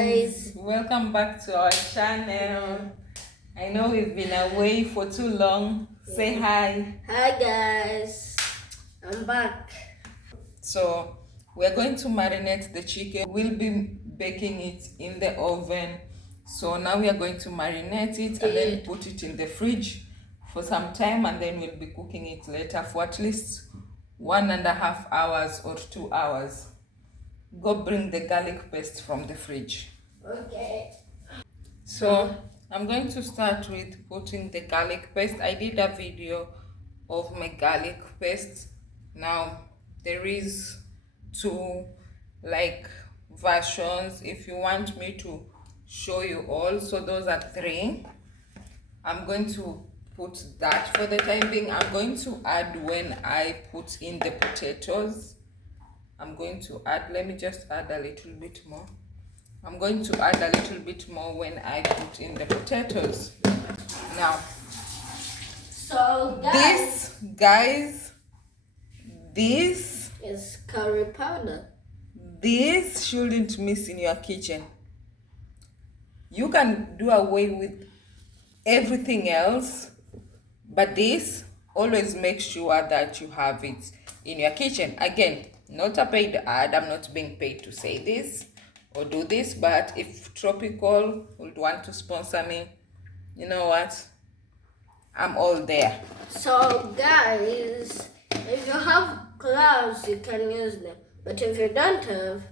guys, welcome back to our channel. I know we've been away for too long. Say hi. Hi guys, I'm back. So we're going to marinate the chicken. We'll be baking it in the oven. So now we are going to marinate it and then put it in the fridge for some time, and then we'll be cooking it later for at least 1.5 hours or 2 hours. Go bring the garlic paste from the fridge. Okay. So I'm going to start with putting the garlic paste. I did a video of my garlic paste. Now there is two versions if you want me to show you all. So those are 3. I'm going to put that for the time being. I'm going to add when I put in the potatoes. I'm going to add, let me just add a little bit more. I'm going to add a little bit more when I put in the potatoes. Now, so this is curry powder. This shouldn't miss in your kitchen. You can do away with everything else, but this, always make sure that you have it in your kitchen. Again, not a paid ad. I'm not being paid to say this or do this, but if Tropical would want to sponsor me, you know what, I'm all there. So guys, if you have gloves you can use them, but if you don't have,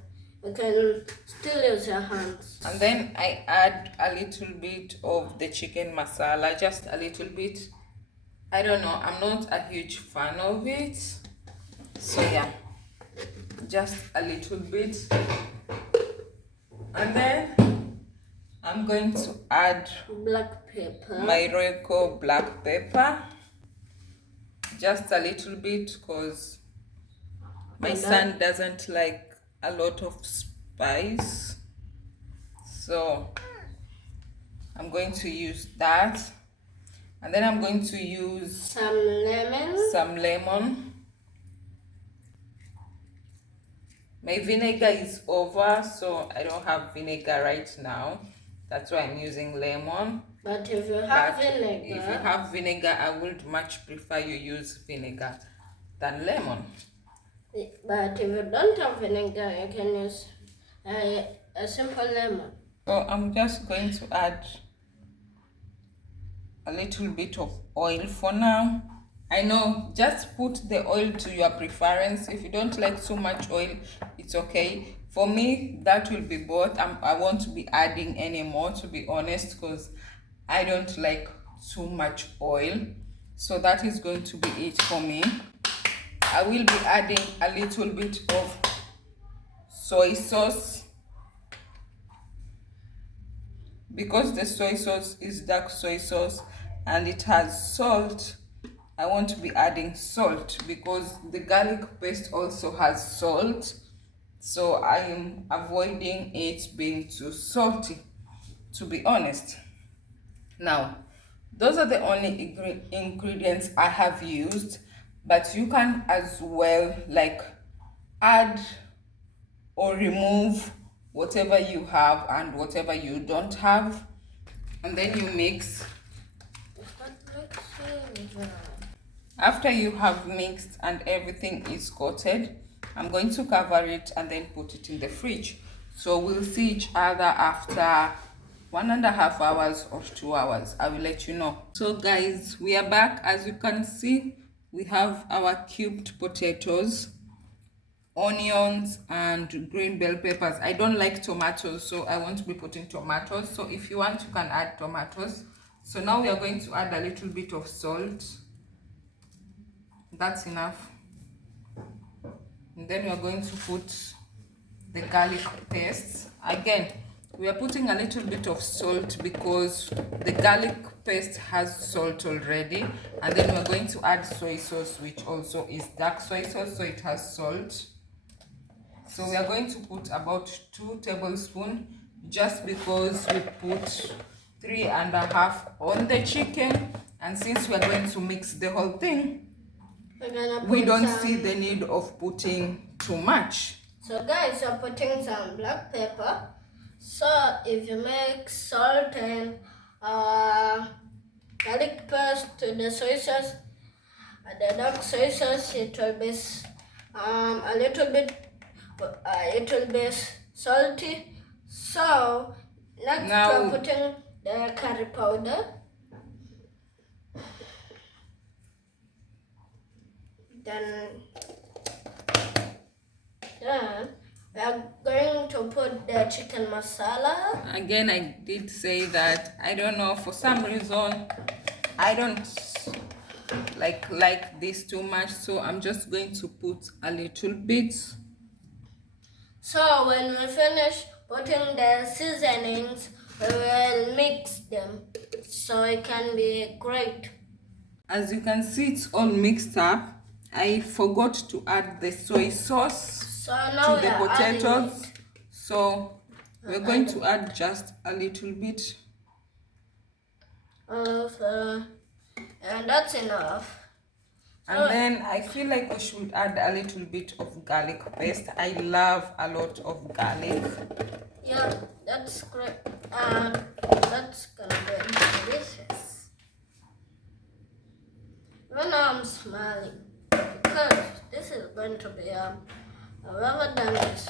you can still use your hands. And then I add a little bit of the chicken masala, just a little bit. I don't know, I'm not a huge fan of it, so yeah, just a little bit. And then I'm going to add black pepper, my Royco black pepper, just a little bit, because my son doesn't like a lot of spice, so I'm going to use that. And then I'm going to use some lemon. My vinegar is over, so I don't have vinegar right now. That's why I'm using lemon. But if you have vinegar, I would much prefer you use vinegar than lemon. But if you don't have vinegar, you can use a simple lemon. So I'm just going to add a little bit of oil for now. I know, just put the oil to your preference. If you don't like too much oil, it's okay. For me, that will be both. I won't be adding any more, to be honest, because I don't like too much oil. So that is going to be it for me. I will be adding a little bit of soy sauce, because the soy sauce is dark soy sauce and it has salt. I want to be adding salt because the garlic paste also has salt, so I am avoiding it being too salty, to be honest. Now, those are the only ingredients I have used, but you can as well add or remove whatever you have and whatever you don't have, and then you mix. After you have mixed and everything is coated, I'm going to cover it and then put it in the fridge. So we'll see each other after 1.5 hours or 2 hours. I will let you know. So guys, we are back. As you can see, we have our cubed potatoes, onions and green bell peppers. I don't like tomatoes, so I won't be putting tomatoes. So if you want, you can add tomatoes. So now we are going to add a little bit of salt. That's enough. And then we are going to put the garlic paste. Again, we are putting a little bit of salt because the garlic paste has salt already. And then we're going to add soy sauce, which also is dark soy sauce, so it has salt. So we are going to put about 2 tablespoons, just because we put 3.5 on the chicken, and since we are going to mix the whole thing, we don't see the need of putting too much. So guys, I'm putting some black pepper, So if you make salt and garlic paste to the soy sauce, the dark soy sauce, it will be a little bit, it will be salty. So next Now- we're putting the curry powder. Then we are going to put the chicken masala. Again, I did say that I don't know, for some reason I don't like this too much, so I'm just going to put a little bit. So when we finish putting the seasonings, we will mix them so it can be great. As you can see, it's all mixed up. I forgot to add the soy sauce So now to the we are adding potatoes, it. so we're going to add just a little bit. And that's enough. And then I feel like we should add a little bit of garlic paste. I love a lot of garlic. Yeah, that's great. That's gonna be delicious. Right now I'm smiling because this is going to be I've ever done this,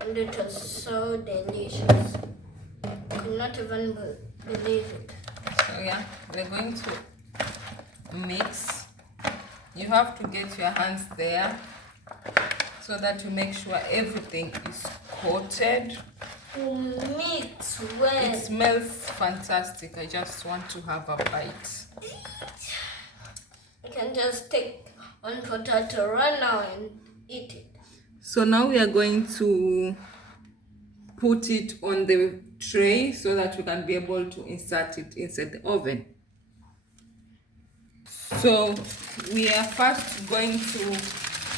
and it was so delicious. Could not even believe it. So yeah, we're going to mix. You have to get your hands there so that you make sure everything is coated. Mix well. It smells fantastic. I just want to have a bite. I can just take one potato right now and eat it. So now we are going to put it on the tray so that we can be able to insert it inside the oven. So we are first going to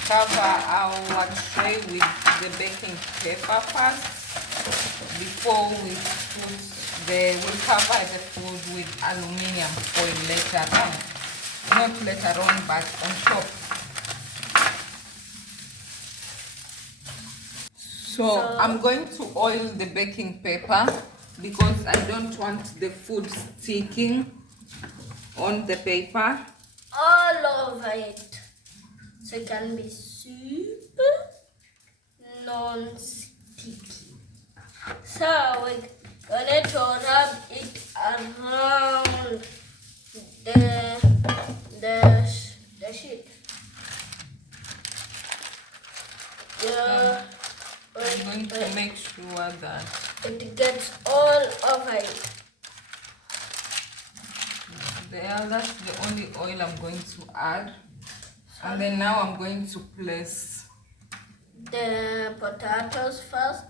cover our tray with the baking paper first before we we'll cover the food with aluminium foil later on. Not later on, but on top. So I'm going to oil the baking paper because I don't want the food sticking on the paper. All over it. So it can be super non-sticky. So we're going to rub it around the sheet. Yeah. I'm going to make sure that it gets all over it. there, that's the only oil I'm going to add. And then now I'm going to place the potatoes first.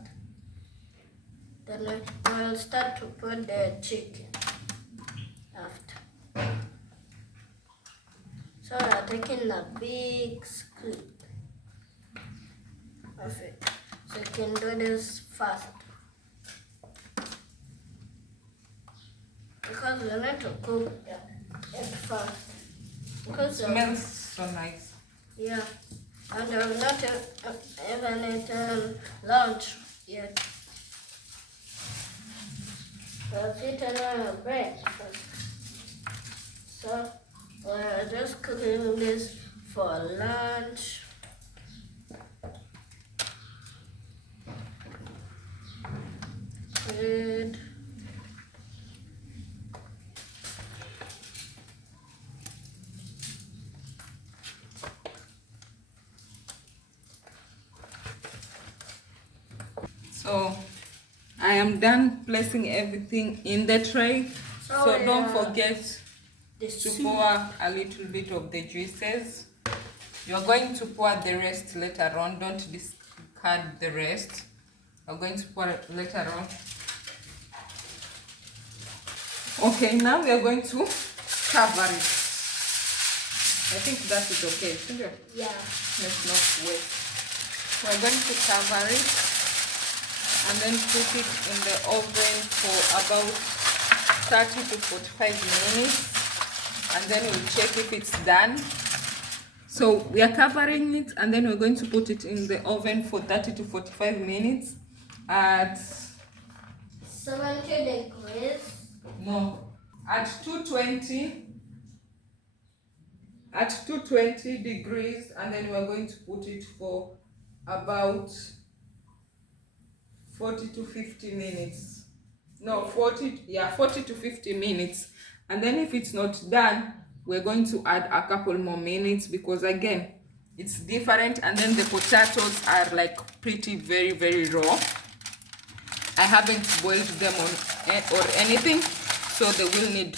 Then we'll start to put the chicken after. So we're taking a big scoop of it. So you can do this fast. Because we need to cook it fast. Because it smells so nice. Yeah. And I'm not even eaten lunch yet. I've eaten my breakfast. So we're just cooking this for lunch. Good. So I am done placing everything in the tray. So don't forget to pour a little bit of the juices. You're going to pour the rest later on. Don't discard the rest. You're going to pour it later on. Okay, now we are going to cover it. I think that is okay, isn't it? Yeah. Let's not waste. We're going to cover it and then put it in the oven for about 30 to 45 minutes, and then we'll check if it's done. So we are covering it and then we're going to put it in the oven for 30 to 45 minutes at 70 degrees. No, at 220 degrees, and then we're going to put it for about 40 to 50 minutes. No, 40, yeah, 40 to 50 minutes. And then if it's not done, we're going to add a couple more minutes, because again, it's different. And then the potatoes are like pretty very raw. I haven't boiled them or anything, so they will need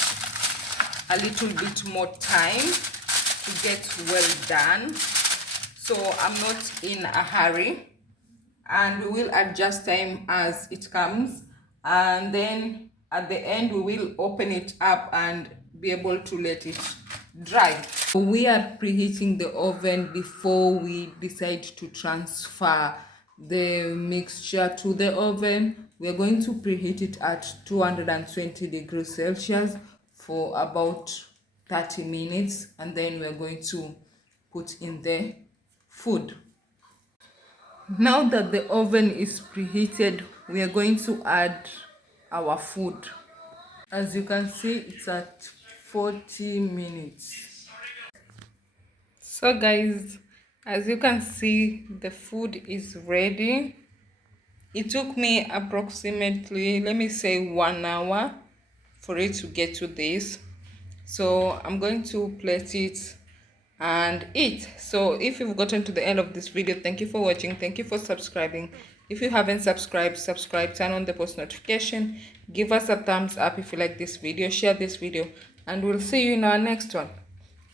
a little bit more time to get well done. So I'm not in a hurry, and we will adjust time as it comes, and then at the end we will open it up and be able to let it dry. So we are preheating the oven before we decide to transfer the mixture to the oven. We are going to preheat it at 220 degrees Celsius for about 30 minutes, and then we are going to put in the food. Now that the oven is preheated, we are going to add our food. As you can see, it's at 40 minutes. So guys, as you can see, the food is ready. It took me approximately, let me say, 1 hour for it to get to this. So I'm going to plate it and eat. So if you've gotten to the end of this video, thank you for watching, thank you for subscribing. If you haven't subscribed, subscribe, turn on the post notification, give us a thumbs up if you like this video, share this video, and we'll see you in our next one.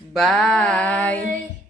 Bye.